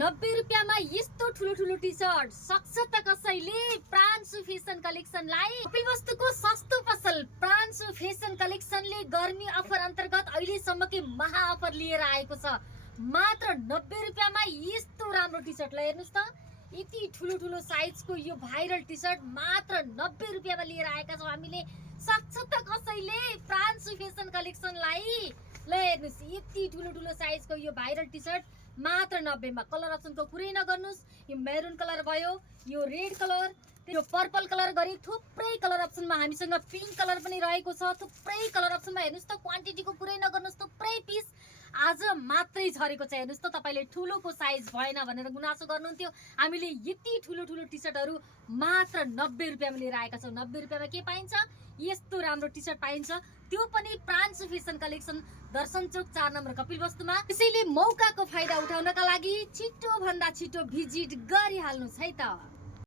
90 रुपियाँमा यस्तो ठुलो ठुलो टी सर्ट सक्छ त कसैले? प्रान्सु फेसन कलेक्सनलाई कपिलवस्तुको सस्तो पसल प्रान्सु फेसन कलेक्सनले गर्मी अफर अन्तर्गत अहिलेसम्मकै महा अफर लिएर आएको छ। मात्र 90 रुपियाँमा यस्तो राम्रो टी सर्ट हेर्नुस् त। यति ठुलो ठुलो साइजको यो भाइरल टी सर्ट मात्र 90 रुपियाँमा लिएर आएका छौँ हामीले। सक्छ त कसैले? प्रान्सु फेसन कलेक्सनलाई ल हेर्नुस्, यति ठुलो ठुलो साइजको यो भाइरल टी सर्ट मात्र 90 मा। कलर अप्सनको कुरै नगर्नुस्। यो मेरून कलर भयो, यो रेड कलर, यो पर्पल कलर गरी थुप्रै कलर अप्सनमा हामीसँग पिङ्क कलर पनि रहेको छ। थुप्रै कलर अप्सनमा हेर्नुस् त, क्वान्टिटीको कुरै नगर्नुस्। थुप्रै पिस आज मात्रै झरेको छ। हेर्नुस् त, तपाईँले ठुलोको साइज भएन भनेर गुनासो गर्नुहुन्थ्यो। हामीले यति ठुलो ठुलो टी सर्टहरू मात्र 90 रुपियाँमा लिएर आएका छौँ। 90 रुपियाँमा के पाइन्छ? यस्तो राम्रो टी सर्ट पाइन्छ, त्यो पनि प्रान्सु फेसन कलेक्सन दर्शन चोक 4 नम्बर कपिलवस्तुमा। त्यसैले मौकाको फाइदा उठाउनका लागि छिटो भन्दा छिटो भिजिट गरिहाल्नुहोस् है त।